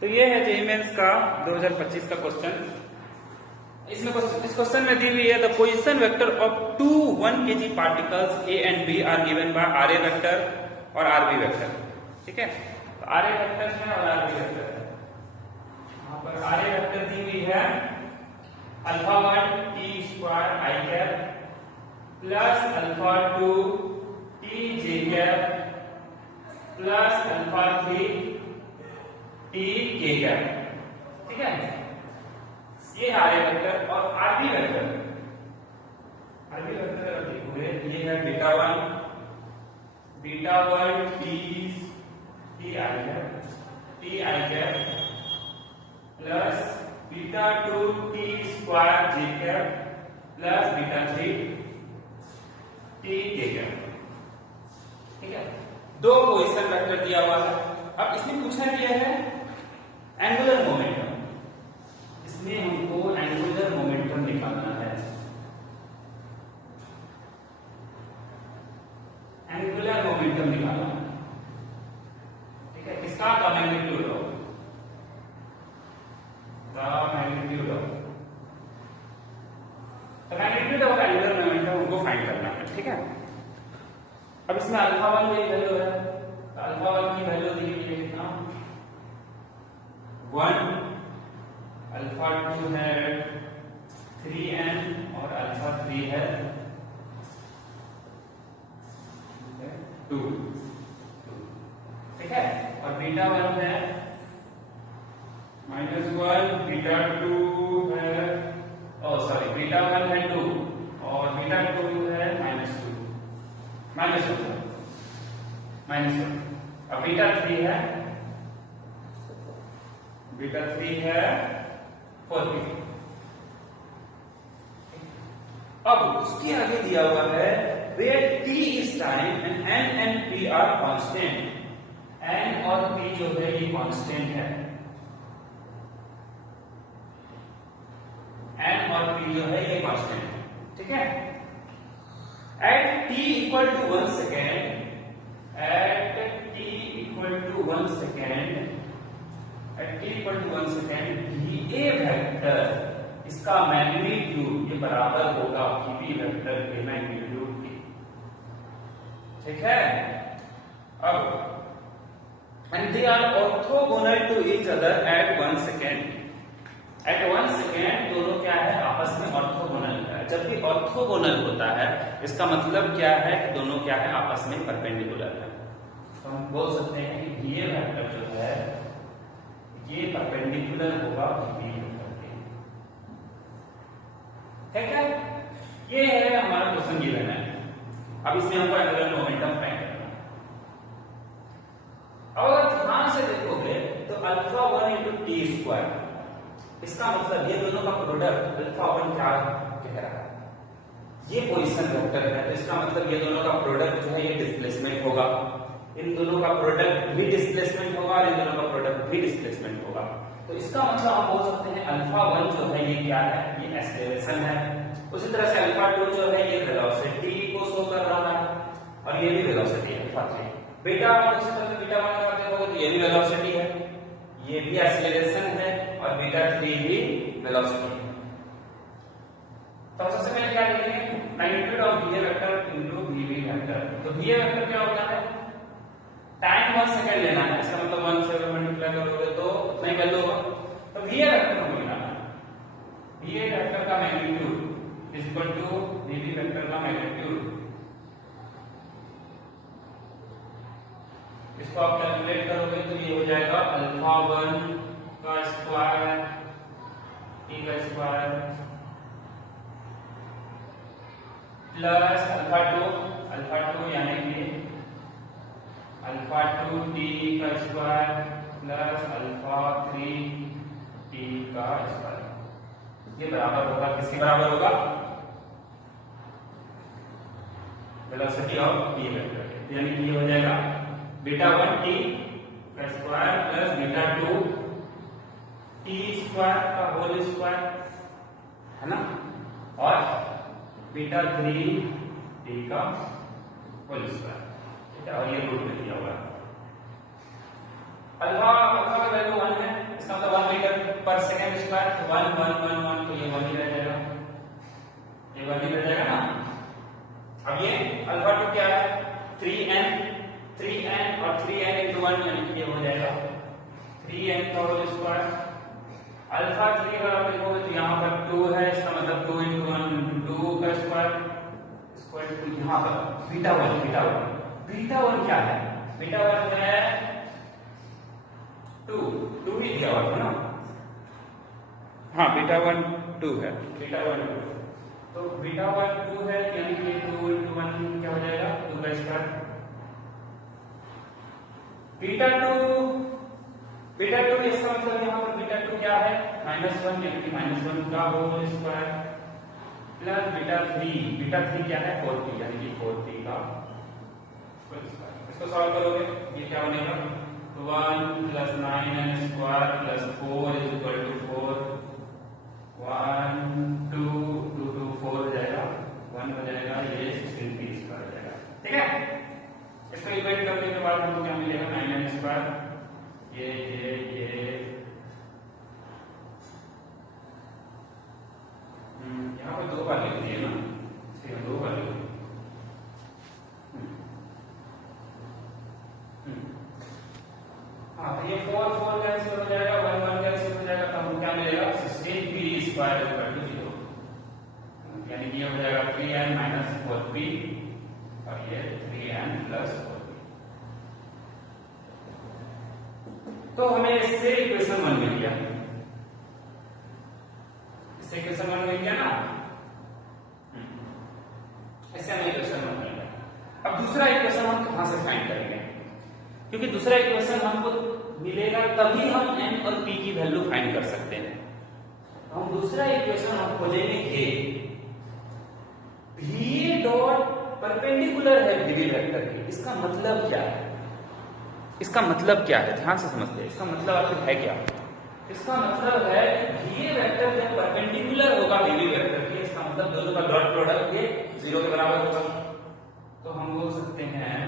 तो ये है जेईई मेंस का 2025 का क्वेश्चन। इसमें इस क्वेश्चन में दी हुई है the position vector of two 1 kg particles A and B are given by r A vector और आर बी वेक्टर। ठीक है, तो आर ए वेक्टर है और आर बी वेक्टर है। यहाँ पर आर ए वेक्टर दी हुई है alpha 1 t square i cap plus alpha 2 t j cap plus alpha 3 t k cap. ठीक है, ये आर ए वेक्टर और r B vector. R B vector अगर देखोगे ये है beta 1 t i cap plus beta 2 t square j cap plus beta 3 t k cap. ठीक है, दो पोजीशन वेक्टर दिया हुआ है। अब इसमें पूछा गया है एंगुलर मोमेंटम। इसमें हमको एंगुलर मोमेंटम निकालना है। एंगुलर मोमेंटम निकालना है। ठीक है, किसका? The magnitude of angular momentum हमको फाइंड करना है। ठीक है, अब इसमें अल्फा 1 की वैल्यू है, तो अल्फा 1 की वैल्यू दी हुई है कितना? 1, अल्फा 2 है 3n और अल्फा 3 है 2। ठीक है, और बीटा 1 है -1, बीटा 2 है बीटा 1 है 2 और बीटा 2 है -1। अब बीटा 3 है 4p। अब उसके आगे दिया हुआ है where t is time and n and p are constant। n और p जो है ये कांस्टेंट है। n और p जो है ये कांस्टेंट है। ठीक है, at t equal to 1 second va vector इसका मैग्नीट्यूड ये बराबर होगा v वेक्टर के मैग्नीट्यूड के। ठीक है, अब and they are orthogonal to each other at 1 second. At 1 second दोनों क्या है? आपस में ऑर्थोगोनल है। जब भी ऑर्थोगोनल होता है इसका मतलब क्या है कि दोनों क्या है? आपस में परपेंडिकुलर है। तो हम बोल सकते हैं कि ये वेक्टर जो है ये परपेंडिकुलर होगा v वेक्टर के। ठीक है, ये है हमारा क्वेश्चन गिवन है। अब इसमें हमको एंगुलर मोमेंटम फाइंड करना है। अगर ध्यान से देखोगे तो अल्फा 1 इंटू टी स्क्वायर, इसका मतलब ये दोनों का प्रोडक्ट अल्फा 1 क्या कह रहा है? ये पोजीशन वेक्टर है, तो इसका मतलब ये दोनों का प्रोडक्ट जो है ये डिस्प्लेसमेंट होगा। इन दोनों का प्रोडक्ट भी डिस्प्लेसमेंट होगा और इन दोनों का प्रोडक्ट भी डिस्प्लेसमेंट होगा। तो इसका मतलब हम बोल सकते हैं अल्फा 1 जो है ये क्या है? ये एक्सेलरेशन है। उसी तरह से अल्फा 2 जो है ये वेलोसिटी को शो कर रहा है और ये भी वेलोसिटी है अल्फा 3। बीटा 1 उसी तरह से बीटा 1 का देखोगे तो ये भी वेलोसिटी है, ये भी एक्सेलरेशन है और बीटा 3 भी वेलोसिटी है। तो सबसे पहले क्या लिखेंगे? Magnitude of va vector into vb vector. तो va वेक्टर क्या होता है? टाइम 1 सेकंड लेना है, इसका मतलब 1 से मल्टीप्लाई करोगे तो उतना ही वैल्यू होगा। तो va वेक्टर हमको निकालना है। va वेक्टर का magnitude is equal to vb vector का मैग्नीट्यूड। इसको आप कैलकुलेट करोगे तो ये हो जाएगा अल्फा 1 का स्क्वायर t का स्क्वायर प्लस अल्फा 2 यानी कि अल्फा 2 टी का स्क्वायर प्लस अल्फा 3 टी का स्क्वायर। ये बराबर होगा किसके बराबर होगा? वेलोसिटी ऑफ v वेक्टर, यानी कि ये हो जाएगा बीटा 1 टी का square plus beta 2 t square का होल स्क्वायर, है ना, और बीटा 3 टी का होल स्क्वायर। ठीक है, और ये रूट में दिया हुआ है। अल्फा का वैल्यू 1 है पर सेकंड स्क्वायर 1 1 1 1 तो ये 1 ही रह जाएगा, ये 1 ही रह जाएगा ना। अब ये अल्फा 2 क्या है 3n और 3n into 1 यानी कि ये हो जाएगा 3n का होल स्क्वायर। अल्फा 3 अगर आप देखोगे तो यहाँ पर 2 है, इसका मतलब 2 into 1 2 का स्क्वायर स्क्वायर टू यहाँ पर बीटा 1 क्या है, बीटा 1 है 2 ही दिया हुआ है ना, हाँ बीटा 1 2 है, बीटा 1 2 तो बीटा 1 2 है यानी कि 2 into 1 क्या हो जाएगा 2 का स्क्वायर। बीटा 2 इसका मतलब यहाँ पर बीटा 2 क्या है -1 यानी कि -1 का होल स्क्वायर प्लस बीटा 3 क्या है 4t यानी कि 4t का होल स्क्वायर। इसको सॉल्व करोगे ये क्या बनेगा 1 plus 9n square plus 4 is equal to 4 1 2 2 2 4 हो जाएगा 1 हो जाएगा, ये 16t स्क्वायर हो जाएगा। ठीक है, इसको इक्वेट करने के बाद हमको क्या मिलेगा 9n स्क्वायर ये यहाँ पर 2 बार लिख दिए ना, इसलिए 2 बार लिख हाँ तो ये 4 4 कैंसिल हो जाएगा 1 1 कैंसिल हो जाएगा तो हमको क्या मिलेगा 16p स्क्वायर इक्वल टू 0 यानी कि ये हो जाएगा 3n माइनस 4p और ये 3n प्लस 4p। तो हमें इससे इक्वेशन 1 मिल गया, इससे इक्वेशन 1 मिल गया ना, इससे हमें इक्वेशन 1 मिल गया। अब दूसरा इक्वेशन हम कहां से फाइंड करेंगे, क्योंकि दूसरा इक्वेशन हमको मिलेगा तभी हम n और p की वैल्यू फाइंड कर सकते हैं। हम दूसरा इक्वेशन हम खोजेंगे कि va डॉट परपेंडिकुलर है vb वेक्टर के, इसका मतलब क्या है, इसका मतलब क्या है ध्यान से समझते हैं, इसका मतलब आखिर है क्या। इसका मतलब है कि va वेक्टर जब परपेंडिकुलर होगा vb वेक्टर के, इसका मतलब दोनों का डॉट प्रोडक्ट ये 0 के बराबर होगा। तो हम बोल सकते हैं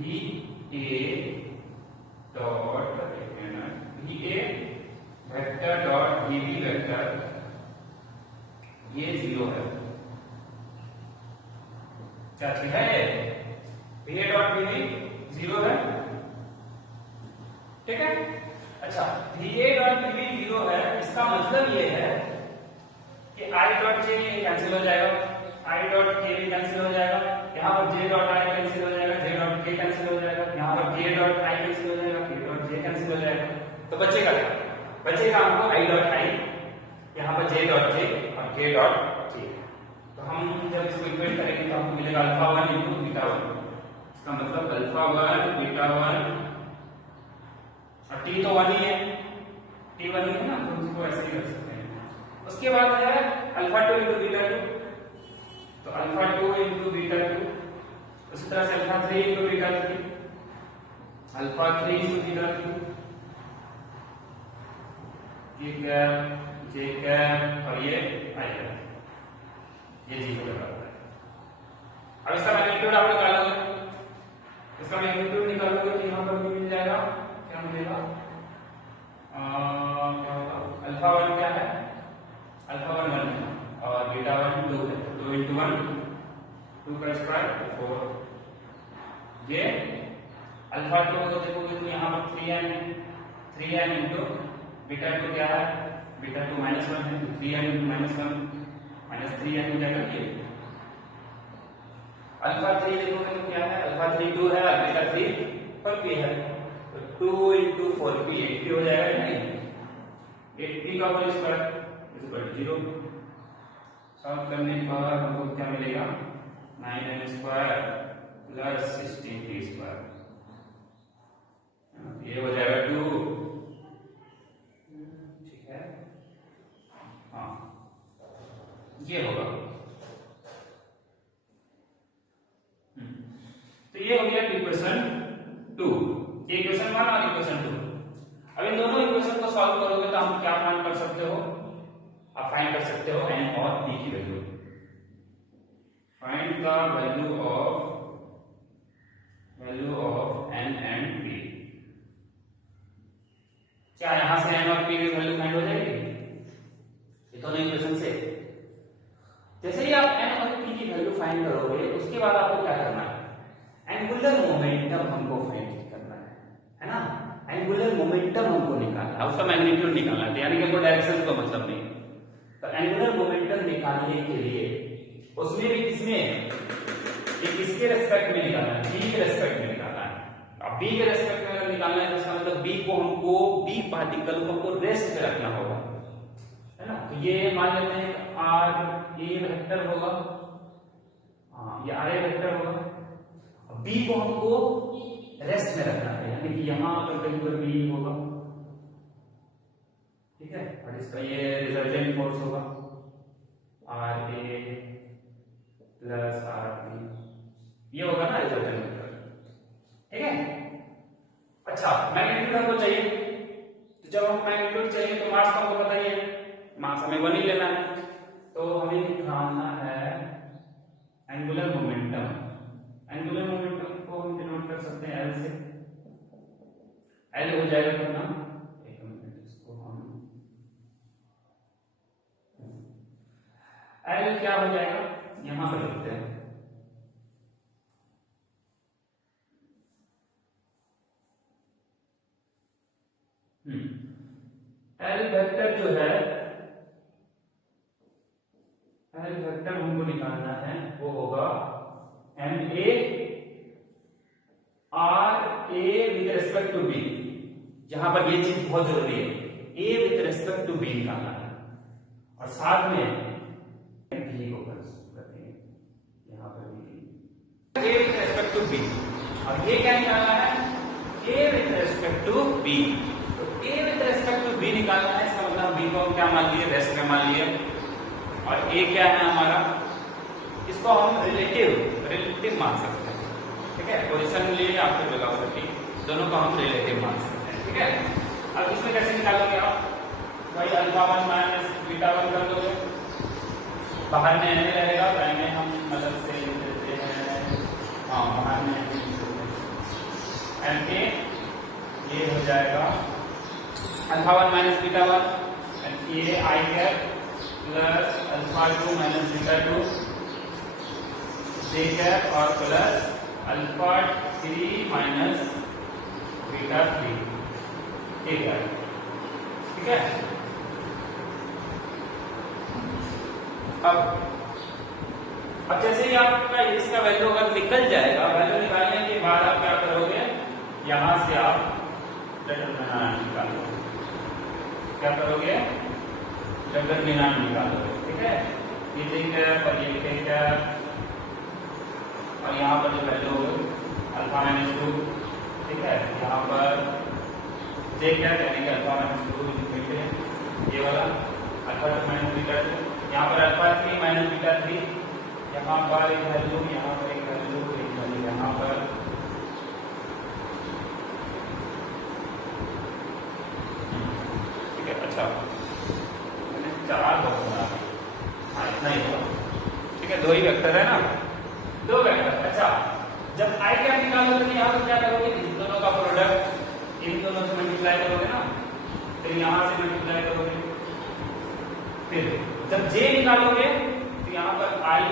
va dot va vector dot vb vector ये 0 है, क्या ठीक है va डॉट vb 0 है, ठीक है। अच्छा va डॉट vb 0 है, इसका मतलब ये है कि i डॉट j कैंसिल हो जाएगा, i डॉट k भी कैंसिल हो जाएगा, यहाँ पर j डॉट i कैंसिल हो जाएगा, j डॉट k कैंसिल हो जाएगा, यहाँ पर k डॉट i कैंसिल हो जाएगा, k डॉट j कैंसिल हो जाएगा। तो बचेगा क्या, बचेगा हमको i डॉट i, यहाँ पर j डॉट j और k डॉट j। तो हम जब इसको इक्वेट करेंगे तो हमको मिलेगा अल्फा 1 इनटू बीटा 1, इसका मतलब अल्फा 1 बीटा 1 और t तो 1 ही है, t 1 ही है ना, तो उसको ऐसे ही रख सकते हैं। उसके बाद है अल्फा 2 इनटू बीटा 2, तो अल्फा 2 इनटू बीटा 2, उसी तरह से alpha 3 into beta 3, alpha 3 into beta 3, ये कैप जे कैप और ये आई कैप, ये जी हो जाता है। अब इसका मैग्नीट्यूड आप निकालोगे, इसका मैग्नीट्यूड निकालोगे तो यहाँ पर भी मिल जाएगा, क्या मिलेगा क्या होगा अल्फा 1 क्या है, अल्फा 1 1 है और बीटा 1 2 है, 2 into 1 2 का स्क्वायर 4। ये अल्फा 2 को देखोगे तो यहाँ पर 3n है, 3n into बीटा 2 क्या है, बीटा 2 -1 है, तो 3n into -1 -3n हो जाएगा। ये अल्फा 3 देखोगे तो क्या है, अल्फा 3 2 है और बीटा 3 4p है, तो 2 into 4p 80 हो जाएगा नहीं, 80 का whole square is equal to 0। Solve करने पर हमको क्या मिलेगा 9n square plus 16p square, ये हो जाएगा 2, ठीक है हाँ ये होगा। तो ये हो गया इक्वेशन 2, इक्वेशन 1 और इक्वेशन 2। अब इन दोनों इक्वेशन को सॉल्व करोगे तो हम क्या फाइंड कर सकते हो, आप फाइंड कर सकते हो n और p की value, find the value of n and p। क्या यहां से n और p की वैल्यू फाइंड हो जाएगी? ये तो नहीं क्वेश्चन से। जैसे ही आप n और p की वैल्यू फाइंड करोगे उसके बाद आपको क्या करना है? एंगुलर मोमेंटम हमको फाइंड करना है ना? एंगुलर मोमेंटम हमको निकालना है, उसका मैग्नीट्यूड निकालना है, यानी कि कोई डायरेक्शन का मतलब नहीं। तो एंगुलर मोमेंटम निकालने के लिए उसमें भी किसमें, किसके रेस्पेक्ट में निकालना है? b के रेस्पेक्ट में निकालना है। अब b के रेस्पेक्ट में अगर निकालना है तो इसका मतलब b को हमको, b पार्टिकल को हमको रेस्ट पे रखना होगा, है ना? तो ये मान लेते हैं r a वेक्टर होगा, हाँ ये r a वेक्टर होगा। अब b को हमको रेस्ट में रखना है, यानी कि यहां पर कहीं पर b होगा, ठीक है? और इसका ये रिजल्टेंट फोर्स होगा r a plus r b, ये होगा ना रिजल्टेंट वेक्टर, ठीक है? अच्छा, मैग्नीट्यूड हमको चाहिए, तो जब हमको मैग्नीट्यूड चाहिए तो मास तो हमको पता ही है, मास हमें 1 ही लेना है। तो हमें निकालना है एंगुलर मोमेंटम। एंगुलर मोमेंटम को हम डिनोट कर सकते हैं L से। L हो जाएगा कितना? एक मिनट, इसको हम L क्या हो जाएगा यहां पर लिखते हैं, L वेक्टर जो है, L वेक्टर हमको निकालना है, वो होगा ma r a with respect to b। यहां पर ये चीज बहुत जरूरी है, a with respect to b निकालना है, और साथ में b को रखेंगे यहां पर b, a with respect to b। और ये क्या निकालना है? a with respect to b। तो a with respect to b निकालना है, इसका मतलब b को हम क्या मान लिए? रेस्ट में मान लिए। और a क्या है हमारा? इसको हम रिलेटिव मान सकते हैं, ठीक है? पोजीशन लिए या फिर वेलोसिटी, दोनों को हम रिलेटिव मान सकते हैं, ठीक है? अब इसमें कैसे निकालोगे आप? भाई अल्फा 1 माइनस बीटा 1 कर दोगे, बाहर में n रहेगा, तो n हम मतलब से लिख देते हैं, हाँ बाहर में n के ये हो जाएगा अल्फा 1 माइनस बीटा 1 एंड ये I cap plus alpha 2 minus beta 2 J cap और प्लस अल्फा 3 माइनस बीटा 3, ठीक है? ठीक है? अब जैसे ही आपका इसका वैल्यू अगर निकल जाएगा, वैल्यू निकालने के बाद आप क्या करोगे? यहां से आप डिटरमिनेंट निकालोगे। क्या करोगे? डिटरमिनेंट निकालोगे, ठीक है? ये जे कैप और ये के कैप, और यहाँ पर जो वैल्यू होगी अल्फा माइनस 2, ठीक है? यहाँ पर जे कैप यानी कि अल्फा माइनस 2 लिखते हैं, ये वाला अल्फा 2 माइनस बीटा 2, यहाँ पर अल्फा 3 माइनस बीटा 3, यहाँ पर एक वैल्यू, यहाँ पर एक वैल्यू, एक वैल्यू यहाँ पर, ठीक है? अच्छा, मैंने 4 बॉक्स बना दिए, हाँ इतना ही होगा, ठीक है? 2 ही वेक्टर है ना, 2 वेक्टर। अच्छा, जब आई कैप निकालोगे तो यहाँ पर क्या करोगे? इन दोनों का प्रोडक्ट इन दोनों से मल्टीप्लाई करोगे ना, फिर यहाँ से मल्टीप्लाई करोगे, फिर जब जे निकालोगे तो यहाँ पर आई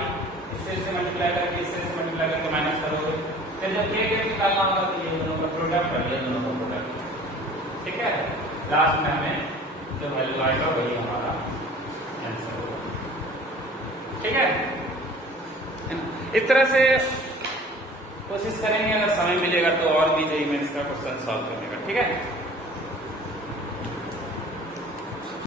इससे मल्टीप्लाई करके इससे मल्टीप्लाई करके माइनस करोगे, फिर जब के कैप निकालना होगा तो ये दोनों का प्रोडक्ट और ये दोनों का प्रोडक्ट, ठीक है? लास्ट में हमें जो वैल्यू आएगा वही हमारा आंसर होगा, ठीक है? इस तरह से कोशिश करेंगे, अगर समय मिलेगा तो और भी जो इसका क्वेश्चन सॉल्व करने का, ठीक है?